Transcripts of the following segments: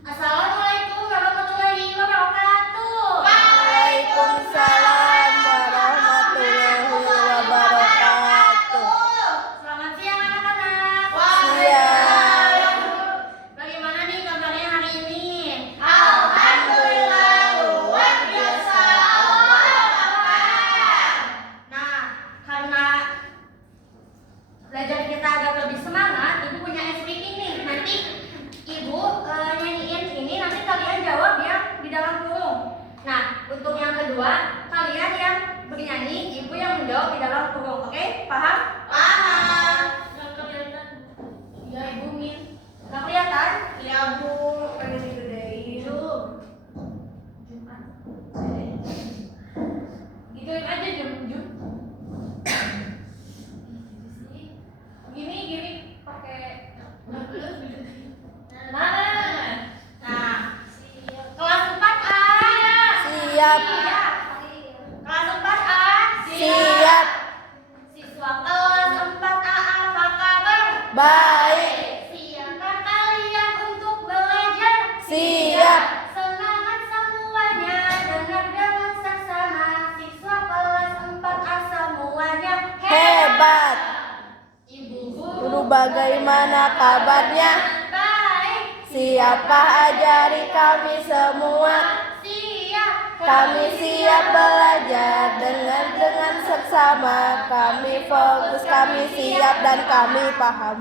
Assalamualaikum warahmatullahi wabarakatuh. Waalaikumsalam warahmatullahi wabarakatuh. Selamat siang anak-anak. Siang. Bagaimana nih kabarnya hari ini? Alhamdulillah luar biasa. Nah, karena belajar kita agak lebih semangat, Ibu punya ice breaking nih. Nanti Ibu nyanyiin ini, nanti kalian jawab yang di dalam kurung. Nah, untuk yang kedua, kalian yang bernyanyi, Ibu yang menjawab di dalam kurung. Oke? Paham? Paham. Nggak kelihatan. Ya, Ibu Min. Nggak kelihatan? Ya Bu, pengen digedein. Gituin aja jum. Gini pakai Nah, kelas 4A. Siap. Kelas 4A. Siap. Siswa kelas 4A apa kabar? Baik. Siapkah kalian untuk belajar? Siap. Semangat semuanya, dengar dengan seksama. Siswa kelas 4A semuanya Hebat. Ibu Guru bagaimana kabarnya? baik. Siapa ajari kami semua? Siap. Kami siap belajar dengan seksama. Kami fokus, kami siap dan kami paham.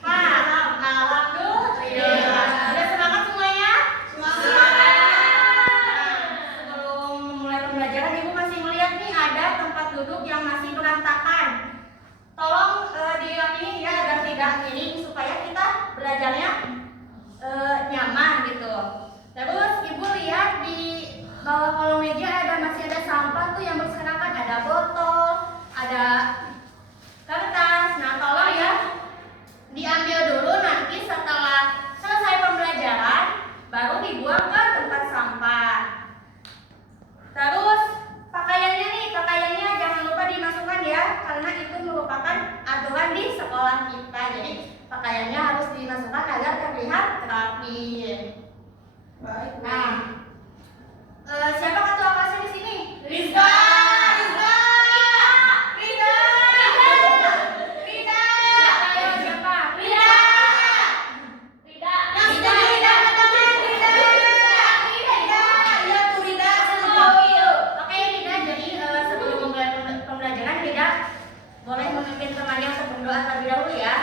Paham. Alhamdulillah. Udah semangat semuanya? Semangat. Sebelum memulai pembelajaran, Ibu masih melihat nih ada tempat duduk yang masih berantakan. Tolong dirapiin ya agar tidak miring supaya kita belajarnya nyaman gitu. Terus Ibu lihat di bawah kolong meja masih ada sampah tuh yang berserakan, ada botol, ada kertas. Nah, tolong ya diambil dulu, nanti setelah selesai pembelajaran baru dibuang ke tempat sampah. Terus pakaiannya jangan lupa dimasukkan ya, karena itu merupakan aturan di sekolah kita. Jadi pakaiannya harus dimasukkan agar terlihat rapi. Baik. Nah, siapa ketua kelasnya di sini? Rizka. Siapa? Oke, Rida, jadi sebelum memulai pembelajaran, Rida boleh memimpin temannya untuk berdoa terlebih dahulu ya.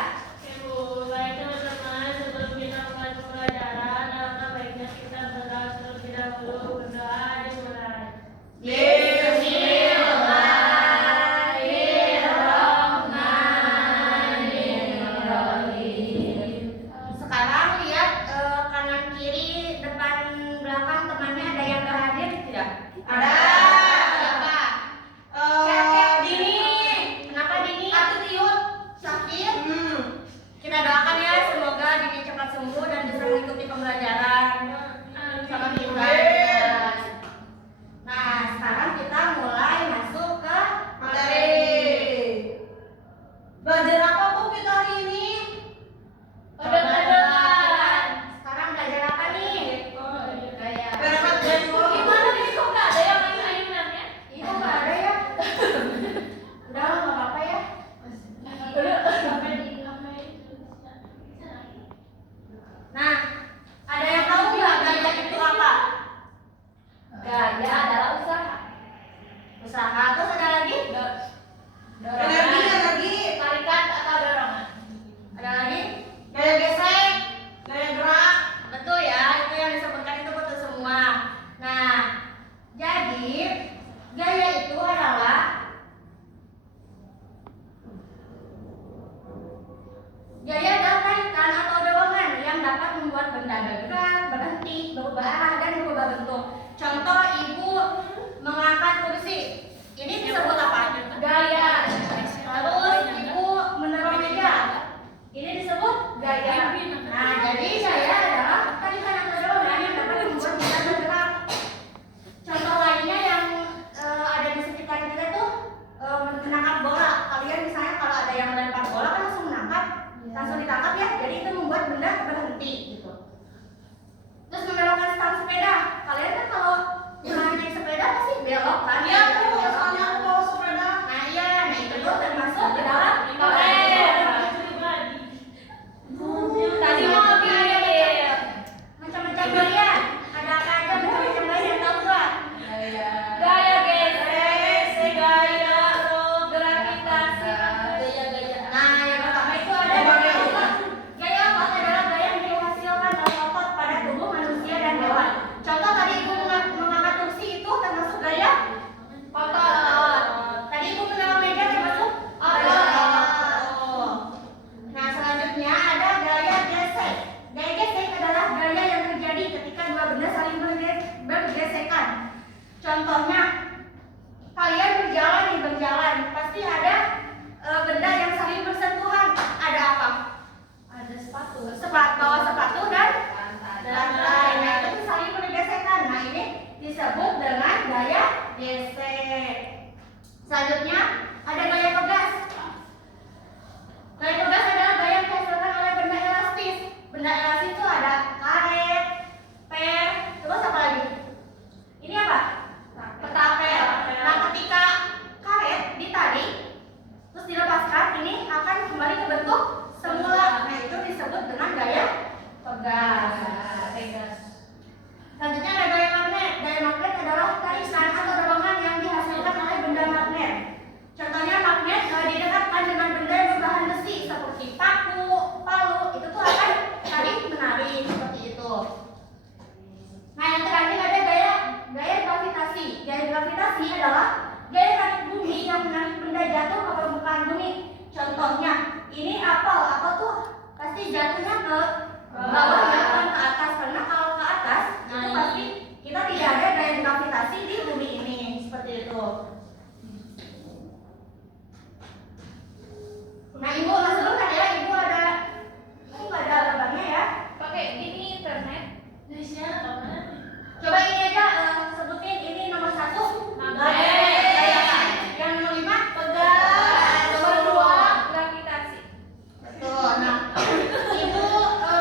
Baik teman-teman, sebelum kita mulai pembelajaran, alangkah baiknya kita berdoa terlebih dahulu. Berdoa dimulai. Sekarang lihat kanan kiri, depan belakang temannya ada yang gak hadir tidak? Ada. Siapa? Dini. Kenapa Dini? Tiut. Sakit? Kita doakan ya, semoga Dini cepat sembuh dan bisa mengikuti pembelajaran sama kita. Nah, sekarang kita mulai masuk ke Materi. Belajar apa Bu kita hari ini? Coba-coba. Sekarang belajar apa nih? Berangkat dari sekolah. Gimana nih, kok nggak ada yang main-mainannya? Itu nggak ada ya? Udah nggak apa-apa ya. Nah, ada yang tahu nggak gaya itu apa? Gaya adalah usaha. Usaha. Terus ada lagi? Energi. Tarikan atau dorongan? Ada lagi? Gaya gesek. Gaya gerak. Betul ya, itu yang disebutkan itu betul semua. Nah, jadi gaya itu adalah tarikan atau dorongan yang dapat membuat benda bergerak, berhenti, berubah arah dan berubah bentuk. Contoh, Ibu mengangkat kursi. Ini disebut apa? Gaya. Terus Ibu mendorong meja. Ini disebut gaya. Nah, jadi gaya adalah tarikan atau dorongan yang dapat membuat benda bergerak. Contoh lainnya yang ada di sekitar kita itu menangkap bola. Kalian misalnya kalau ada yang melempar bola kan langsung ditangkap ya. Jadi itu membuat benda berhenti gitu. Terus Contohnya, kalian berjalan, pasti ada benda yang saling bersentuhan. Ada apa? Ada sepatu. Bawa sepatu dan Lantai. lantai. Nah, itu saling bergesekan. Nah, ini disebut dengan gaya gesek. Selanjutnya ada gaya pegas. Gaya pegas adalah gaya yang dihasilkan oleh benda elastis. Benda elastis itu ada karet, per, terus apa lagi? Ini apa? Ketapel. Nah, ketika karet ditarik terus dilepaskan, ini akan kembali ke bentuk semula. Nah, itu disebut dengan gaya pegas. Selanjutnya ada gaya magnet. Gaya magnet adalah tarisan atau dorongan yang dihasilkan oleh benda magnet. Contohnya magnet didekatkan dengan benda yang berbahan besi seperti paku, palu, itu tuh akan saling menarik seperti itu. Nah, yang terakhir ada gaya gravitasi. Gaya gravitasi adalah gaya tarik bumi yang menarik benda jatuh ke permukaan bumi. Contohnya, ini apel tuh pasti jatuhnya ke bawah ya, bukan ke atas. Karena kalau ke atas itu pasti kita tidak ada gaya gravitasi di bumi ini, seperti itu. Nah, ibu langsung kan ya, ibu ada gambarnya ya. Pakai ini internet. Coba ini aja sebutin, ini nomor 1 Magnet. gaya apa? Yang nomor 5 pegas, nomor 2 Gravitasi. betul. Nah, ibu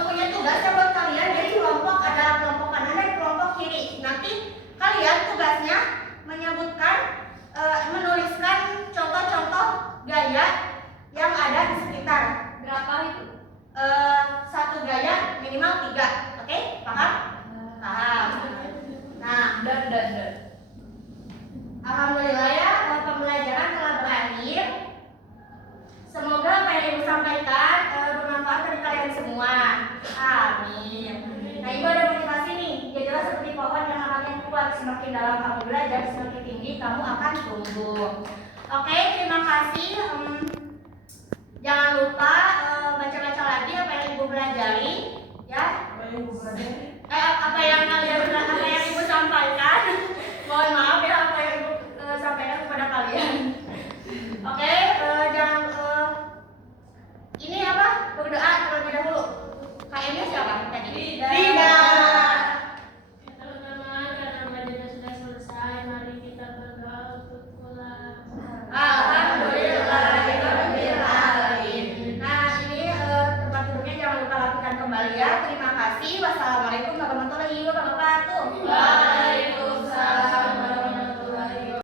punya tugas ya buat kalian. Jadi kelompok ada kelompok kanan dan kelompok kiri. Nanti kalian tugasnya menyebutkan, menuliskan contoh-contoh gaya yang ada di sekitar. Berapa itu? Satu gaya minimal 3. Oke, paham? Paham. Nah, Dan. alhamdulillah ya, pembelajaran telah berakhir. Semoga apa yang ibu sampaikan bermanfaat bagi kalian semua. Amin. Nah, ibu ada motivasi nih. Jadilah seperti pohon yang akarnya kuat. Semakin dalam kamu belajar, semakin tinggi kamu akan tumbuh. Oke, terima kasih. Jangan lupa baca-baca lagi apa yang ibu pelajari, ya. Apa yang ibu sampaikan. Mohon maaf ya apa yang ibu sampaikan kepada kalian.